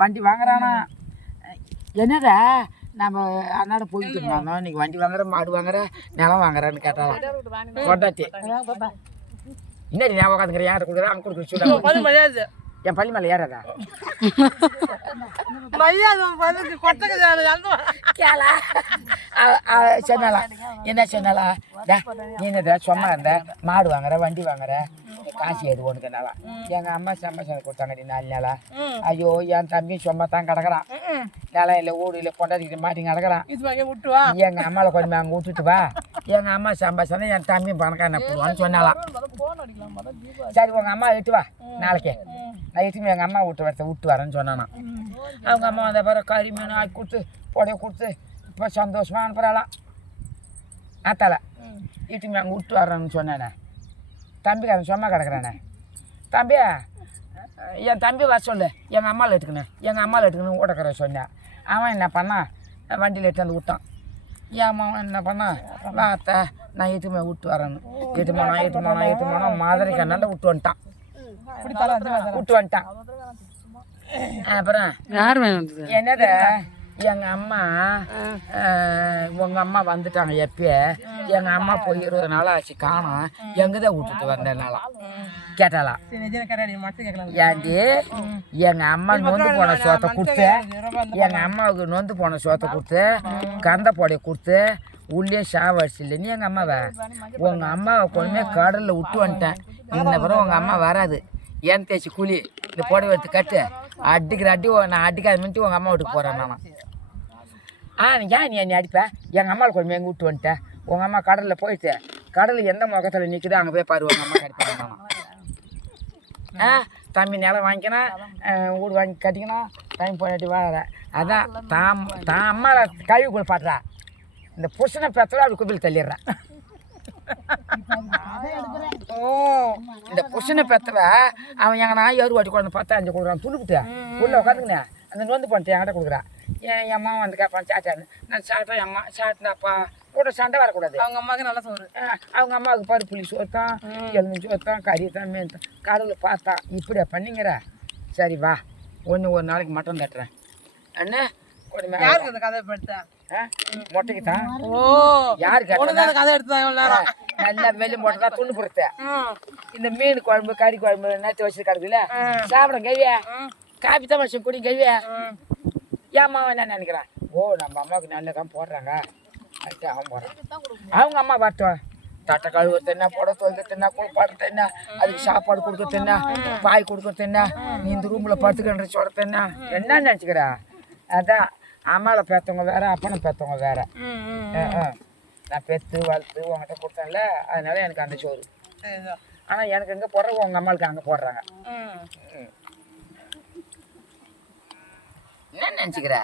வண்டி வாங்குறானா? என்னடா? நம்ம அன்னாட போயிட்டு இருந்தோம் இன்னைக்கு வண்டி வாங்குற மாடு வாங்குற நிலம் வாங்குறேன்னு கேட்டாலும் கொண்டாட்டி என்னடி நான் உட்காந்துக்கிறேன் யார்கிட்ட கொடுக்குறேன் அங்கே கொடுக்குற சொல்லுங்க என் பள்ளி மேலே ஏறாதா? சொன்னாலா என்ன சொன்னாலா என்னடா சும்மா இருந்த மாடு வாங்குற வண்டி வாங்குற. காசு எது ஒன்று நாளா எங்கள் அம்மா சம்பாசனை கொடுத்தாங்கடி நாலு நாளா ஐயோ என் தம்பி சும்மா தான் கிடக்குறான் நிலம் இல்லை ஊடு இல்லை கொண்டாடிக்கிட்டு மாட்டி கிடக்குறான் இது வாங்கி விட்டு வா எங்கள் அம்மாவில் கொஞ்சம் அங்கே விட்டுட்டு வா எங்கள் அம்மா சம்பாசனை என் தம்பி பணக்காரனை போடுவான்னு சொன்னாலாம் சரி உங்கள் அம்மா எட்டு வா நாளைக்கு நான் எங்கள் அம்மா விட்டு வரத்தை விட்டு வரேன்னு சொன்னானா அவங்க அம்மா வந்த பிறகு கறி மீன் ஆக்கி கொடுத்து புடைய கொடுத்து இப்போ சந்தோஷமாக அனுப்புகிறாளாம் ஆத்தால இட்டுமே அங்கே விட்டு வரேன்னு சொன்னேனே தம்பிக்காரன் சும்மா கிடக்குறானே. தம்பி என் தம்பி வர சொல்லு. எங்கள் அம்மாவில் எடுத்துக்கணும். எங்கள் அம்மாவில் எடுத்துக்கணும் ஓடக்கிற சொன்னேன் அவன் என்ன பண்ணான் வண்டியில் எடுத்து வந்து விட்டான். என் மகன் என்ன பண்ணான் வா அத்தை நான் எட்டுமே விட்டு வரேன்னு எட்டு மணம் எட்டு மணம் எட்டு மணம் மாதிரி கண்ணாண்ட விட்டு வந்துட்டான். விட்டு வந்துட்டான். அப்புறம் யார் என்னது? எங்க அம்மா அஹ், உங்க அம்மா வந்துட்டாங்க எப்பயே. எங்க அம்மா போய் இருபது நாள் ஆச்சு காணோம். எங்கதான் விட்டுட்டு வந்தேனாலாம் கேட்கலாம். ஏண்டி எங்க அம்மா நொந்து போன சோத்தை கொடுத்து எங்க அம்மாவுக்கு நொந்து போன சோத்தை கொடுத்து கந்த பொடியை கொடுத்து உள்ளே சாவடிச்சு இல்லை நீ எங்கள் அம்மாவை? உங்கள் அம்மாவை கொண்டுமே கடலில் விட்டு வந்துட்டேன். இன்ன பிறகு உங்கள் அம்மா வராது. ஏன் தேய்ச்சி கூலி இந்த புடவை எடுத்து கட்டு. அடிக்கிற அடி நான் அடிக்காத மினிட்டு உங்கள் அம்மா வீட்டுக்கு போகிறேன் நான் ஆ ஏன் நீ என்னை அடிப்ப? எங்கள் அம்மாவை கொண்டு எங்கள் விட்டு வந்துட்டேன் உங்கள் அம்மா கடலில் போயிட்டு கடல் எந்த முகத்தில் நிற்குதோ அங்கே போய் பாரு உங்கள் அம்மா அடிப்பாங்க நான் ஆ தம்பி நிலம் வாங்கிக்கணும் அஹ் வீடு வாங்கி கட்டிக்கணும் டைம் போயிட்டு வாழற அதான் தான் தான் அம்மா கழுவி குளிப்பாட்டுறா. இந்த புருஷனை பெத்தோட அப்படி குப்பில் தள்ளிடுறான் ஓ. இந்த புருஷனை பெத்தவ அவன் எங்க நான் ஏறு வாட்டி குழந்தை பத்து அஞ்சு கொடுக்குறான். துணுக்கிட்டு உள்ள உட்காந்துக்கினேன் அந்த நொந்து பண்ணிட்டு என்கிட்ட கொடுக்குறான் என் என் அம்மா வந்து கேட்பான் சாச்சான்னு நான் சாப்பிட்டா என் அம்மா சாப்பிட்டாப்பா கூட சண்டை வரக்கூடாது. அவங்க அம்மாவுக்கு நல்ல சோறு. அவங்க அம்மாவுக்கு பருப்பு புளி சோத்தான் எலுமிச்சி சோத்தான் கறி தான் மீன் தான். கடவுளை பார்த்தா இப்படியா பண்ணிங்கிற சரி வா. ஒன்று ஒரு நாளைக்கு மட்டன் தட்டுறேன். அண்ணே ஒரு யாருக்கு அந்த கதை படுத்தா ஆ? மொட்டைக்கு தான் ஓ. யாரு உனக்கு கேட்டா அந்த கதை எடுத்து இவ்வளோ நேரம்? நல்லா மொட்டை தான் துண்டு பொறுத்த. இந்த மீன் குழம்பு கறி குழம்பு நேற்று வச்சு கிடக்குதுல சாப்பிட கவியா காப்பி தான் வச்சு குடி கவியா. என் அம்மா என்ன நினைக்கிறான்? ஓ நம்ம அம்மாவுக்கு நல்ல தான் போடுறாங்க. அதுக்கு அவன் போடுறான் அவங்க அம்மா பார்த்தோம் தட்டை கழுவுறது என்ன புட துவைக்கிறது என்ன குளிப்பாடுறது என்ன அதுக்கு சாப்பாடு கொடுக்கறது என்ன பாய் கொடுக்கறது என்ன நீ இந்த ரூமில் படுத்துக்கின்ற சொல்கிறது என்ன என்ன நினச்சிக்கிறா? அதான் அம்மாவில் பெற்றவங்க வேற அப்பனை பெற்றவங்க வேற. நான் பெற்று வளர்த்து உங்ககிட்ட கொடுத்தேன்ல அதனால எனக்கு அந்த சோறு. ஆனால் எனக்கு எங்கே போடுற உங்கள் அம்மாவுக்கு அங்கே போடுறாங்க. என்ன நினச்சிக்கிற?